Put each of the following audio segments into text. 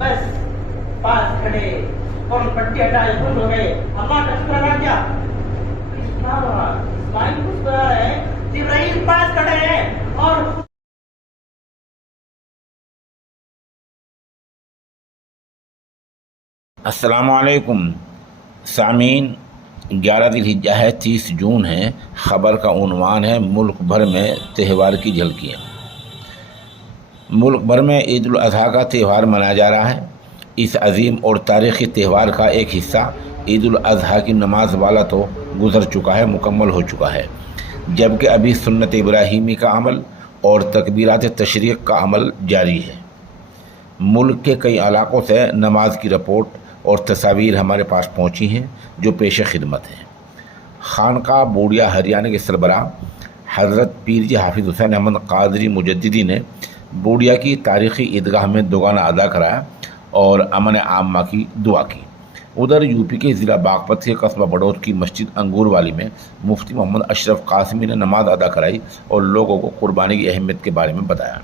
بس پاس کھڑے اور پٹی ہٹائے بند ہو گئے. اللہ کا شکر ادا کیا. اسماعیل مسکرا رہے ہیں, جبرائیل پاس کھڑے ہیں اور السلام علیکم سامعین. 11 ذی الحجہ ہے, 30 جون ہے. خبر کا عنوان ہے ملک بھر میں تہوار کی جھلکیاں. ملک بھر میں عید الاضحیٰ کا تہوار منایا جا رہا ہے. اس عظیم اور تاریخی تہوار کا ایک حصہ عید الاضحیٰ کی نماز والا تو گزر چکا ہے, مکمل ہو چکا ہے, جبکہ ابھی سنت ابراہیمی کا عمل اور تکبیرات تشریق کا عمل جاری ہے. ملک کے کئی علاقوں سے نماز کی رپورٹ اور تصاویر ہمارے پاس پہنچی ہیں جو پیش خدمت ہیں. خانقاہ بوڑیا ہریانہ کے سربراہ حضرت پیر جی حافظ حسین احمد قادری مجددی نے بوڑیا کی تاریخی عیدگاہ میں دوگانہ ادا کرایا اور امن عامہ کی دعا کی. ادھر یو پی کے ضلع باغپت کے قصبہ بڑوت کی مسجد انگور والی میں مفتی محمد اشرف قاسمی نے نماز ادا کرائی اور لوگوں کو قربانی کی اہمیت کے بارے میں بتایا.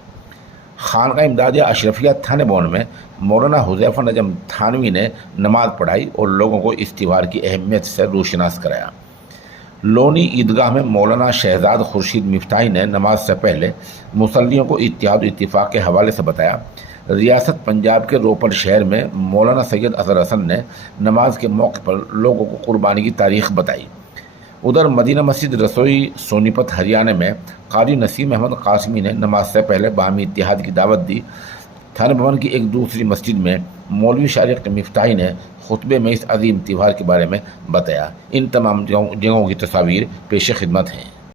خانقاہ امدادیہ اشرفیہ تھانے بون میں مولانا حذیفہ نجم تھانوی نے نماز پڑھائی اور لوگوں کو اس تہوار کی اہمیت سے روشناس کرایا. لونی عیدگاہ میں مولانا شہزاد خورشید مفتاحی نے نماز سے پہلے مصلیوں کو اتحاد و اتفاق کے حوالے سے بتایا. ریاست پنجاب کے روپڑ شہر میں مولانا سید اظہر حسن نے نماز کے موقع پر لوگوں کو قربانی کی تاریخ بتائی. ادھر مدینہ مسجد رسوئی سونی پت ہریانہ میں قاری نسیم احمد قاسمی نے نماز سے پہلے باہمی اتحاد کی دعوت دی. تھانہ بھون کی ایک دوسری مسجد میں مولوی شارق مفتاحی نے خطبے میں اس عظیم تہوار کے بارے میں بتایا. ان تمام جگہوں کی تصاویر پیش خدمت ہیں.